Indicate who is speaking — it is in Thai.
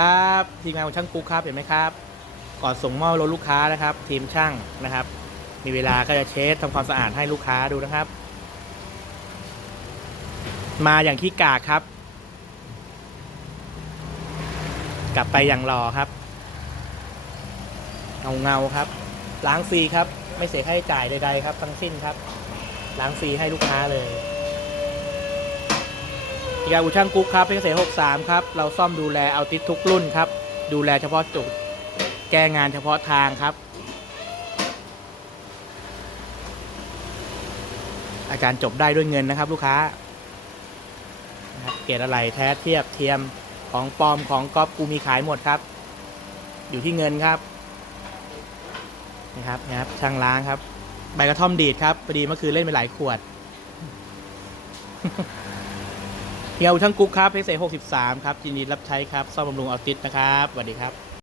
Speaker 1: ครับทีมงานของช่างกุ๊กครับเห็นไหมครับ ก่อนส่งมอบรถลูกค้านะครับ ทีมช่างนะครับ มีเวลาก็จะเช็ดทำความสะอาดให้ลูกค้าดูนะครับ มาอย่างขี้กากครับ กลับไปอย่างรอครับเงาเงาครับ ล้างฟรีครับ ไม่เสียค่าใช้จ่ายใดๆครับทั้งสิ้นครับ ล้างฟรีให้ลูกค้าเลย อีการอุช่างกุ๊กครับเพชรเกษม63 ครับ เราซ่อมดูแลเอาติดทุกรุ่นครับ ดูแลเฉพาะจุดแก้งานเฉพาะทางครับ อาการจบได้ด้วยเงินนะครับ ลูกค้าเกรดอะไรแท้เทียบเทียมของปลอมของก๊อปกูมีขายหมดครับ อยู่ที่เงินครับนะครับนะครับช่างล้างครับ ใบกระท่อมดีดครับพอดีเมื่อคืนเล่นไปหลายขวด เฮียวช่างกุ๊กครับเพชรเกสิบสามครับยินดีรับใช้ครับซ่อมบำรุงออติสนะครับสวัสดีครับ